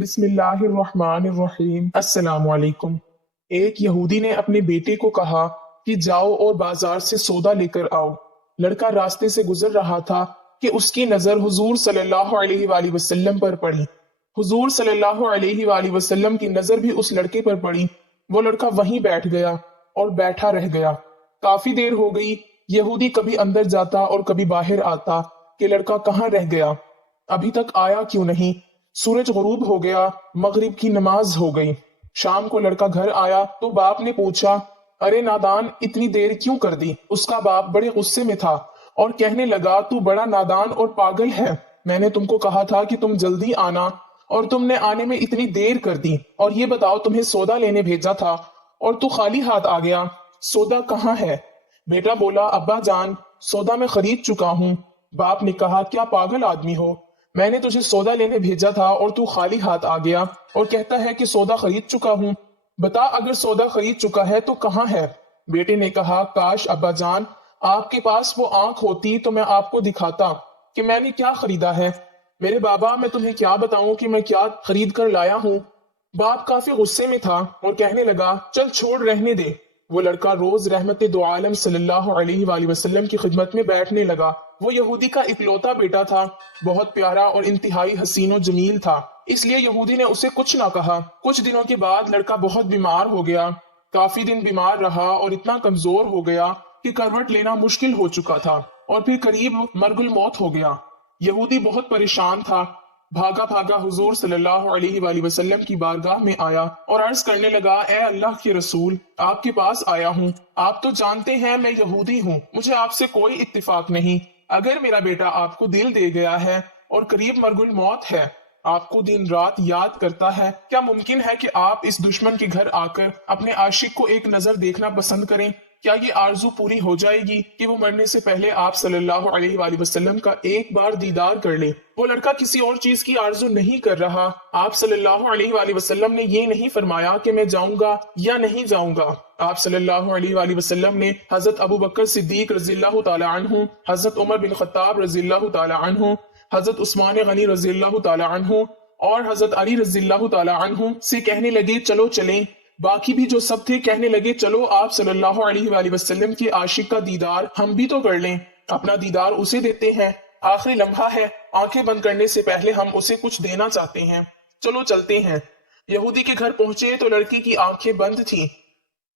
بسم اللہ الرحمن الرحیم۔ السلام علیکم۔ ایک یہودی نے اپنے بیٹے کو کہا کہ جاؤ اور بازار سے سودا لے کر آؤ۔ لڑکا راستے سے گزر رہا تھا کہ اس کی نظر حضور صلی اللہ علیہ وآلہ وسلم پر پڑی۔ حضور صلی اللہ علیہ وآلہ وسلم کی نظر بھی اس لڑکے پر پڑی۔ وہ لڑکا وہیں بیٹھ گیا اور بیٹھا رہ گیا۔ کافی دیر ہو گئی، یہودی کبھی اندر جاتا اور کبھی باہر آتا کہ لڑکا کہاں رہ گیا، ابھی تک آیا کیوں نہیں۔ سورج غروب ہو گیا، مغرب کی نماز ہو گئی۔ شام کو لڑکا گھر آیا تو باپ نے پوچھا، ارے نادان اتنی دیر کیوں کر دی؟ اس کا باپ بڑے غصے میں تھا اور کہنے لگا، تو بڑا نادان اور پاگل ہے، میں نے تم کو کہا تھا کہ تم جلدی آنا اور تم نے آنے میں اتنی دیر کر دی، اور یہ بتاؤ تمہیں سودا لینے بھیجا تھا اور تو خالی ہاتھ آ گیا، سودا کہاں ہے؟ بیٹا بولا، ابا جان سودا میں خرید چکا ہوں۔ باپ نے کہا، کیا پاگل آدمی ہو، میں نے تجھے سودا لینے بھیجا تھا اور تو خالی ہاتھ آ گیا اور کہتا ہے کہ سودا خرید چکا ہوں، بتا اگر سودا خرید چکا ہے تو کہاں ہے؟ بیٹے نے کہا، کاش ابا جان آپ کے پاس وہ آنکھ ہوتی تو میں آپ کو دکھاتا کہ میں نے کیا خریدا ہے۔ میرے بابا میں تمہیں کیا بتاؤں کہ میں کیا خرید کر لایا ہوں۔ باپ کافی غصے میں تھا اور کہنے لگا، چل چھوڑ رہنے دے۔ وہ لڑکا روز رحمت دو عالم صلی اللہ علیہ وآلہ وسلم کی خدمت میں بیٹھنے لگا۔ وہ یہودی کا اکلوتا بیٹا تھا، بہت پیارا اور انتہائی حسین و جمیل تھا، اس لیے یہودی نے اسے کچھ نہ کہا۔ کچھ دنوں کے بعد لڑکا بہت بیمار ہو گیا، کافی دن بیمار رہا اور اتنا کمزور ہو گیا کہ کروٹ لینا مشکل ہو چکا تھا اور پھر قریب مرگ الموت ہو گیا۔ یہودی بہت پریشان تھا، بھاگا بھاگا حضور صلی اللہ علیہ وآلہ وسلم کی بارگاہ میں آیا اور عرض کرنے لگا، اے اللہ کے رسول، آپ کے پاس آیا ہوں، آپ تو جانتے ہیں میں یہودی ہوں، مجھے آپ سے کوئی اتفاق نہیں، اگر میرا بیٹا آپ کو دل دے گیا ہے اور قریب مرگ الموت ہے، آپ کو دن رات یاد کرتا ہے، کیا ممکن ہے کہ آپ اس دشمن کے گھر آ کر اپنے عاشق کو ایک نظر دیکھنا پسند کریں؟ کیا یہ آرزو پوری ہو جائے گی کہ وہ مرنے سے پہلے آپ صلی اللہ علیہ وآلہ وسلم کا ایک بار دیدار کر لے؟ وہ لڑکا کسی اور چیز کی آرزو نہیں کر رہا۔ آپ صلی اللہ علیہ وآلہ وسلم نے یہ نہیں فرمایا کہ میں جاؤں گا یا نہیں جاؤں گا۔ آپ صلی اللہ علیہ وآلہ وسلم نے حضرت ابو بکر صدیق رضی اللہ تعالی عنہ، حضرت عمر بن خطاب رضی اللہ تعالی عنہ، حضرت عثمان غنی رضی اللہ تعالی عنہ اور حضرت علی رضی اللہ تعالی عنہ سے کہنے لگے، چلو چلیں۔ باقی بھی جو سب تھے کہنے لگے، چلو آپ صلی اللہ علیہ وآلہ وسلم کے عاشق کا دیدار ہم بھی تو کر لیں، اپنا دیدار اسے دیتے ہیں، آخری لمحہ ہے، آنکھیں بند کرنے سے پہلے ہم اسے کچھ دینا چاہتے ہیں، چلو چلتے ہیں۔ یہودی کے گھر پہنچے تو لڑکی کی آنکھیں بند تھیں۔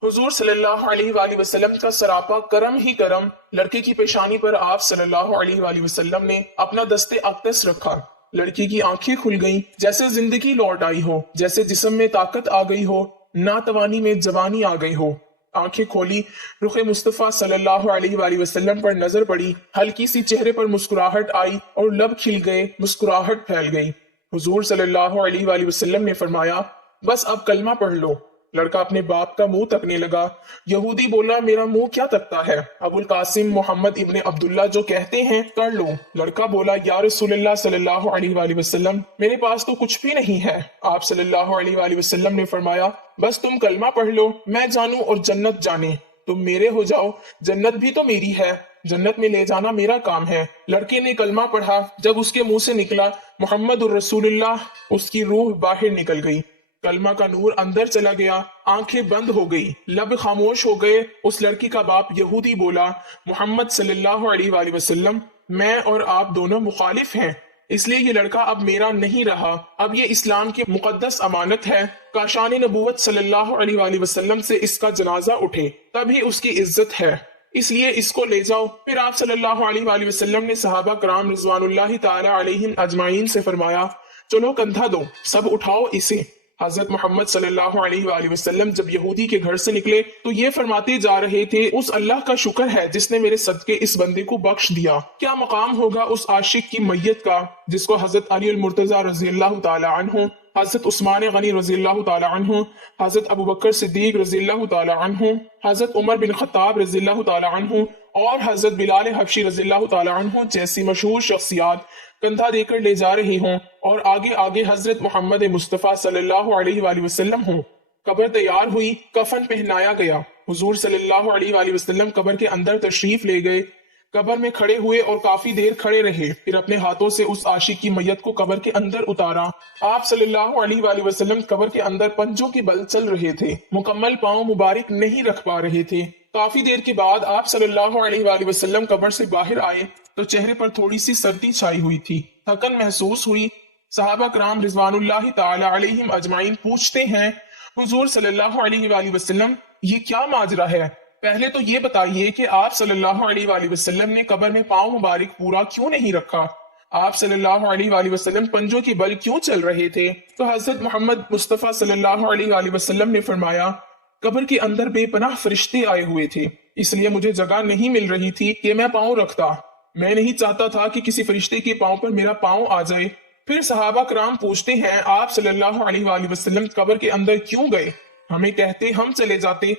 حضور صلی اللہ علیہ وآلہ وسلم کا سراپا کرم ہی کرم، لڑکی کی پیشانی پر آپ صلی اللہ علیہ وآلہ وسلم نے اپنا دست اقدس رکھا۔ لڑکی کی آنکھیں کھل گئیں، جیسے زندگی لوٹ آئی ہو، جیسے جسم میں طاقت آ گئی ہو، ناتوانی میں جوانی آ گئی ہو۔ آنکھیں کھولی، رخ مصطفیٰ صلی اللہ علیہ وآلہ وسلم پر نظر پڑی، ہلکی سی چہرے پر مسکراہٹ آئی اور لب کھل گئے، مسکراہٹ پھیل گئی۔ حضور صلی اللہ علیہ وآلہ وسلم نے فرمایا، بس اب کلمہ پڑھ لو۔ لڑکا اپنے باپ کا منہ تکنے لگا۔ یہودی بولا، میرا منہ کیا تکتا ہے؟ ابو القاسم محمد ابن عبداللہ جو کہتے ہیں کر لو۔ لڑکا بولا، یا رسول اللہ صلی اللہ علیہ وآلہ وسلم، میرے پاس تو کچھ بھی نہیں ہے۔ آپ صلی اللہ علیہ وآلہ وسلم نے فرمایا، بس تم کلمہ پڑھ لو، میں جانوں اور جنت جانے، تم میرے ہو جاؤ، جنت بھی تو میری ہے، جنت میں لے جانا میرا کام ہے۔ لڑکے نے کلمہ پڑھا، جب اس کے منہ سے نکلا محمد الرسول اللہ، اس کی روح باہر نکل گئی، کلمہ کا نور اندر چلا گیا، آنکھیں بند ہو گئی، لب خاموش ہو گئے۔ اس لڑکی کا باپ یہودی بولا، محمد صلی اللہ علیہ وآلہ وسلم، میں اور آپ دونوں مخالف ہیں، اس لیے یہ لڑکا اب میرا نہیں رہا، اب یہ اسلام کی مقدس امانت ہے، کاشان نبوت صلی اللہ علیہ وآلہ وسلم سے اس کا جنازہ اٹھے تبھی اس کی عزت ہے، اس لیے اس کو لے جاؤ۔ پھر آپ صلی اللہ علیہ وآلہ وسلم نے صحابہ کرام رضوان اللہ تعالی علیہم اجمعین سے فرمایا، چلو کندھا دو، سب اٹھاؤ اسے۔ حضرت محمد صلی اللہ علیہ وآلہ وسلم جب یہودی کے گھر سے نکلے تو یہ فرماتے جا رہے تھے، اس اللہ کا شکر ہے جس نے میرے صدقے اس بندے کو بخش دیا۔ کیا مقام ہوگا اس عاشق کی میت کا جس کو حضرت علی المرتضی رضی اللہ تعالی عنہ، حضرت عثمان غنی رضی اللہ تعالی عنہ، حضرت ابو بکر صدیق رضی اللہ تعالی عنہ، حضرت عمر بن خطاب رضی اللہ تعالی عنہ اور حضرت بلال حبشی رضی اللہ تعالی عنہ جیسی مشہور شخصیات کندھا دے کر لے جا رہی ہوں، اور آگے آگے حضرت محمد مصطفیٰ صلی اللہ علیہ وآلہ وسلم ہوں۔ قبر تیار ہوئی، کفن پہنایا گیا، حضور صلی اللہ علیہ وآلہ وسلم قبر کے اندر تشریف لے گئے، قبر میں کھڑے ہوئے اور کافی دیر کھڑے رہے، پھر اپنے ہاتھوں سے اس عاشق کی میت کو قبر کے اندر اتارا۔ آپ صلی اللہ علیہ وآلہ وسلم قبر کے اندر پنجوں کے بل چل رہے تھے، مکمل پاؤں مبارک نہیں رکھ پا رہے تھے۔ کافی دیر کے بعد آپ صلی اللہ علیہ وآلہ وسلم قبر سے باہر آئے تو چہرے پر تھوڑی سی سردی چھائی ہوئی تھی، تھکن محسوس ہوئی۔ صحابہ کرام رضوان اللہ تعالی علیہم اجمعین پوچھتے ہیں، حضور صلی اللہ علیہ وآلہ وسلم یہ کیا ماجرا ہے؟ پہلے تو یہ بتائیے کہ آپ صلی اللہ علیہ وآلہ وسلم نے قبر میں پاؤں مبارک پورا کیوں نہیں رکھا؟ آپ صلی اللہ علیہ وآلہ وسلم پنجوں کے بل کیوں چل رہے تھے؟ تو حضرت محمد مصطفیٰ صلی اللہ علیہ وآلہ وسلم نے فرمایا، قبر کے اندر بے پناہ فرشتے آئے ہوئے تھے، اس لیے مجھے جگہ نہیں مل رہی تھی کہ میں پاؤں رکھتا۔ میں نہیں چاہتا تھا کہ کسی فرشتے کے پاؤں پر میرا پاؤں آ جائے۔ پھر صحابہ کرام پوچھتے ہیں، آپ صلی اللہ علیہ وآلہ وسلم قبر کے اندر کیوں گئے؟ ہمیں کہتے ہم چلے جاتے۔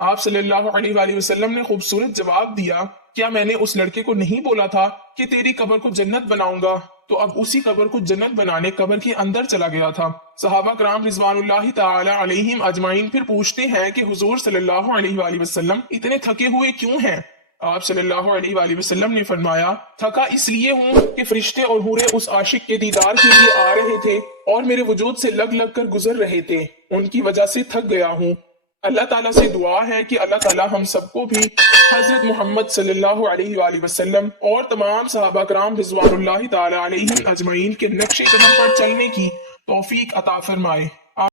آپ صلی اللہ علیہ وآلہ وسلم نے خوبصورت جواب دیا، کیا میں نے اس لڑکے کو نہیں بولا تھا کہ تیری قبر کو جنت بناؤں گا؟ تو اب اسی قبر کو جنت بنانے قبر کے اندر چلا گیا تھا۔ صحابہ کرام رضوان اللہ تعالی علیہم اجمعین پھر پوچھتے ہیں کہ حضور صلی اللہ علیہ وآلہ وسلم اتنے تھکے ہوئے کیوں ہیں؟ آپ صلی اللہ علیہ وآلہ وسلم نے فرمایا، تھکا اس لیے ہوں کہ فرشتے اور حوریں اس عاشق کے دیدار کے لیے آ رہے تھے اور میرے وجود سے لگ لگ کر گزر رہے تھے، ان کی وجہ سے تھک گیا ہوں۔ اللہ تعالیٰ سے دعا ہے کہ اللہ تعالیٰ ہم سب کو بھی حضرت محمد صلی اللہ علیہ وآلہ وسلم اور تمام صحابہ کرام رضوان اللہ تعالی علیہم اجمعین کے نقش قدم پر چلنے کی توفیق عطا فرمائے۔